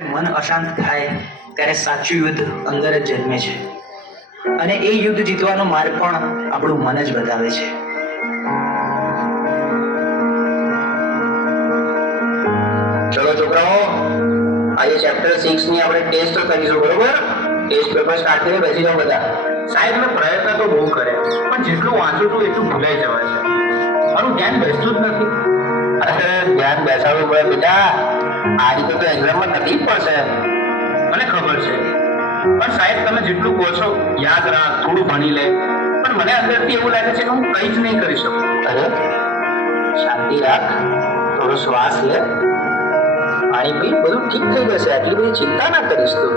મન અશાંત થાય ત્યારે સાચું યુદ્ધ અંદર જ જન્મે છે અને એ યુદ્ધ જીતવાનો માર્ગ પણ આપણું મન જ બતાવે છે. ચલો છોકરાઓ, આજે ચેપ્ટર 6 ની આપણે ટેસ્ટ કરીશું, બરોબર? ટેસ્ટ પેપર સ્ટાર્ટ કરીને બેસી જાઓ બધા. સાહેબ મેં પ્રયત્ન તો બહુ કર્યા પણ જેટલું વાંચું છું એટલું ભૂલાઈ જવાય છે. મારું ધ્યાન બેસતું જ નથી. અરે ધ્યાન બેસાડવું પડે બેટા, આ રીતે તો એક્ઝામમાં તકલીફ પડશે. મને ખબર છે પણ સાહેબ તમે જેટલું કહો છો યાદ રાખ, થોડું ભણી લે, પણ મને અંદરથી એવું લાગે છે કે હું કંઈ જ નહીં કરી શકું. અરે શાંતિ રાખ, થોડો શ્વાસ લે, પાણી પી, બધું ઠીક થઈ જશે. આટલી બધી ચિંતા ના કરીશ તું.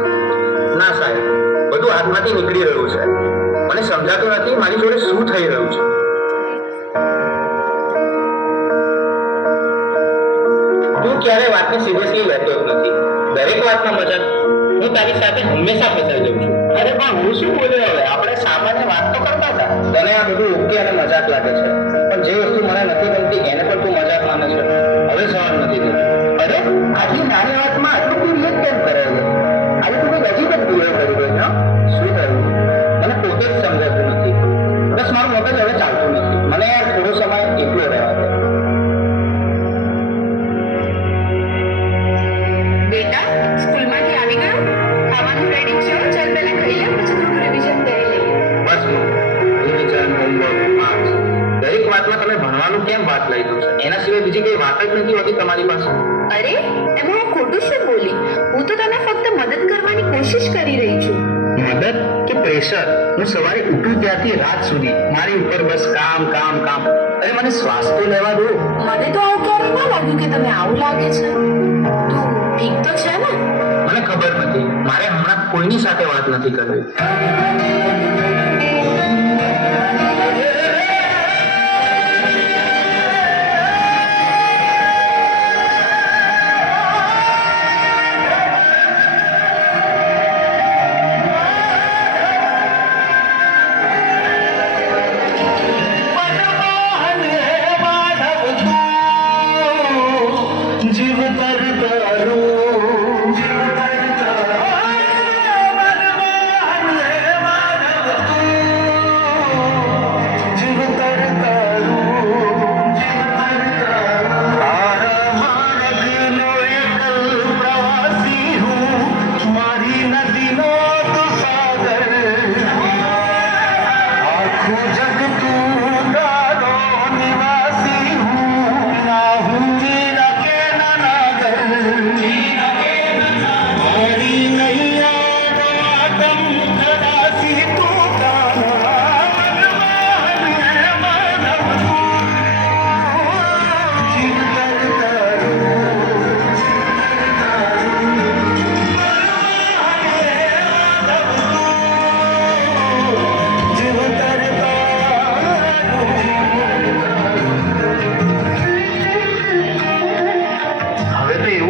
ના સાહેબ, બધું હાથમાંથી નીકળી રહ્યું છે. મને સમજાતું નથી મારી જોડે શું થઈ રહ્યું છે. તું ક્યારે વાતને સિરિયસલી લેતો જ નથી. દરેક વાતમાં મજાક. હું તારી સાથે હંમેશા ફસાઈ જાઉં છું. અરે પણ હું શું બોલ્યો હવે? આપણે સામાન્ય વાત તો કરતા હતા. તને આ બધું ઓકે અને મજાક લાગે છે, પણ જે વસ્તુ મને નથી ગમતી એને પણ તું મજાક માને છે. હવે સવાલ નથી થતું. અરે આટલી નાની વાતમાં આટલું તું રિએક્ટ કેમ કરે છે? આજે તું કંઈક અજીબ જ બિહેવ કરી રહ્યો છે. શું થયું? મને પોતે જ સમજાતું નથી. બસ મારું મગજ હવે ચાલતું નથી. મને યાર થોડો સમય એકલો રહેવા દે. બેટા, સ્કૂલમાંથી આવી ગયો? ખાવાનું રેડી છે? ચાલ પહેલા ખાઈ લે, પછી થોડું રિવિઝન કરી લઈએ. બસ રિવિઝન, હોમવર્ક, માર્ક્સ, દરેક વાતમાં તમે ભણવાનું કેમ વાત લઈ દો છો? એના સિવાય બીજી કઈ વાત જ નથી હોતી તમારી પાસે. અરે એમાં હું ખોટું શું બોલી? હું તો તને ફક્ત મદદ કરવાની કોશિશ કરી રહી છું. મદદ કે પ્રેશર? હું સવારે ઉઠું ત્યારથી રાત સુધી મારી ઉપર બસ કામ કામ કામ. અરે મને શ્વાસ તો લેવા દો. મને તો આવું ક્યારે ના લાગ્યું કે તમે આવું લાગે છે. તું ઠીક તો છે ને? મને ખબર નથી, મારે હમણાં કોઈની સાથે વાત નથી કરવી.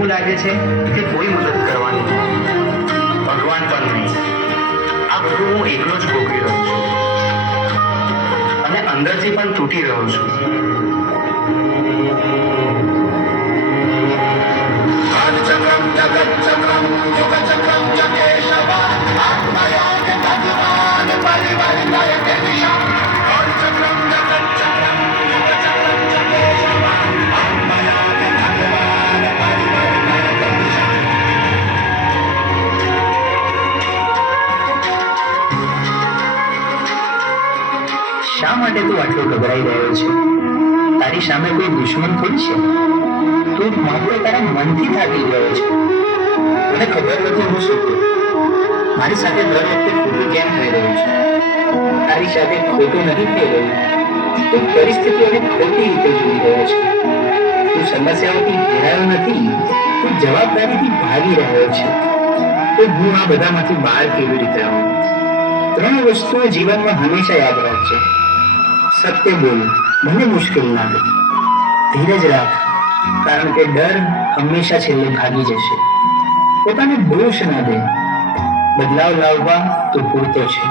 લાગે છે કે કોઈ મદદ કરવાની નથી. ભગવાન પણ નહીં. આ બધું હું એકલો જ ભોગવી રહ્યો છું અને અંદરથી પણ તૂટી રહ્યો છું. શા માટે તું આટલો ગભરાઈ રહ્યો છે? તારી સામે કોઈ દુશ્મન થોડી છે. તું માત્ર તારા મનથી થાકી ગયો છે. મને ખબર નથી હું શું કરું. મારી સાથે દર વખતે ખોટું કેમ થઈ રહ્યું છે? તારી સાથે ખોટું નથી થઈ રહ્યું. તું પરિસ્થિતિઓને ખોટી રીતે જોઈ રહ્યો છે. તું સમસ્યાઓથી ઘેરાયો નથી, તું જવાબદારીથી ભાગી રહ્યો છે. તો હું આ બધામાંથી બહાર કેવી રીતે આવું? 3 વસ્તુઓ જીવનમાં હંમેશા યાદ રાખજે. સત્ય બોલ, મને મુશ્કેલ લાગે. ધીરજ રાખ, કારણ કે ડર હંમેશા છેલ્લે ભાગી જશે. પોતાને દોષ ના દે. બદલાવ લાવવા તું પૂરતો છે.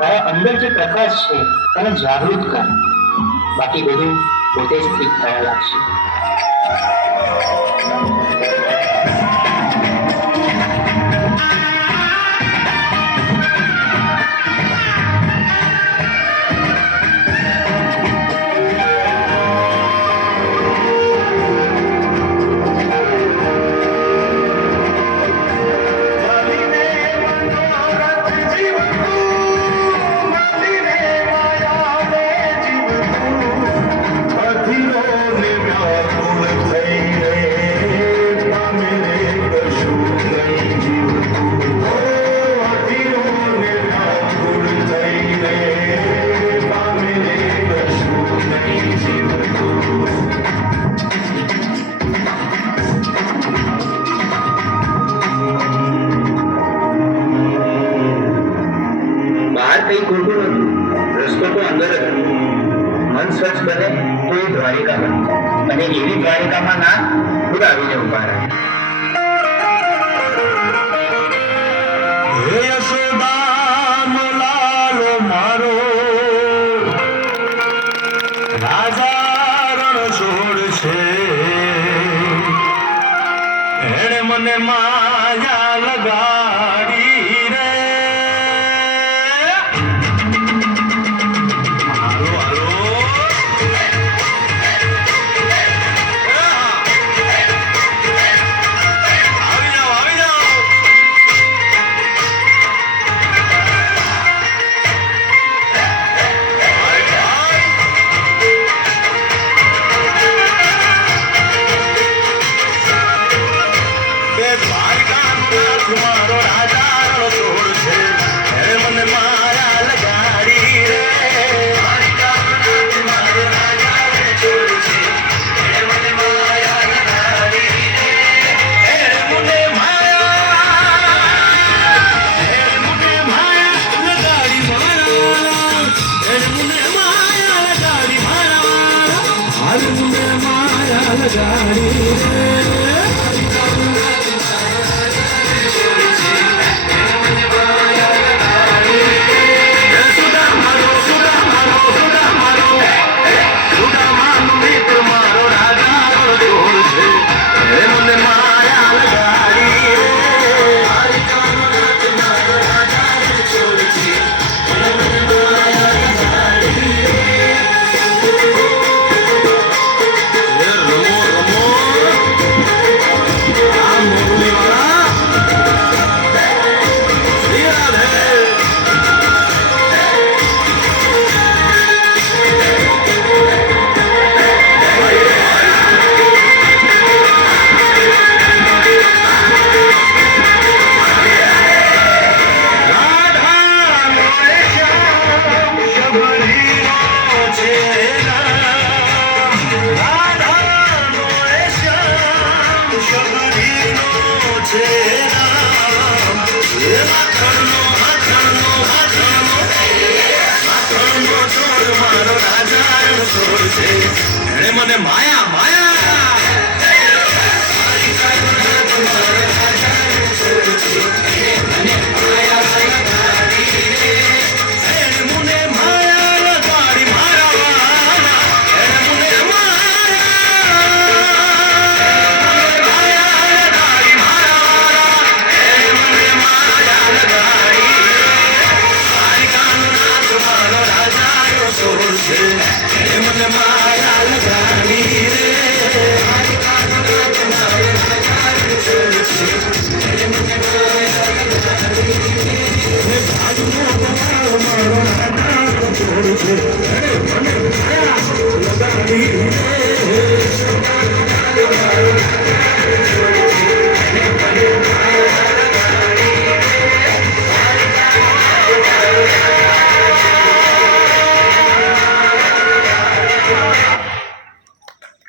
તારા અંદર જે પ્રકાશ છે તેને જાગૃત કર. બાકી બધું પોતે જ ઠીક થવા લાગશે. અને એવી દ્વારિકામાં ના ઉડાવીને ઉભા રહે. હે યશોદાનો લાલો મારો, રાજા રણછોડ છે. એણે મને માયા લગાડી રે. હાલો હાલો, આવી જાઓ આવી જાઓ. મારો રાજા રણછોડ છે. એણે મને માયા લગાડી રે. મારો રાજા રણછોડ છે. એણે મને માયા લગાડી રે. એણે મને માયા લગાડી મારા. એણે મને માયા લગાડી મારા. હાલ મને માયા લગાડી રે. એણે મને માયા માયા છે.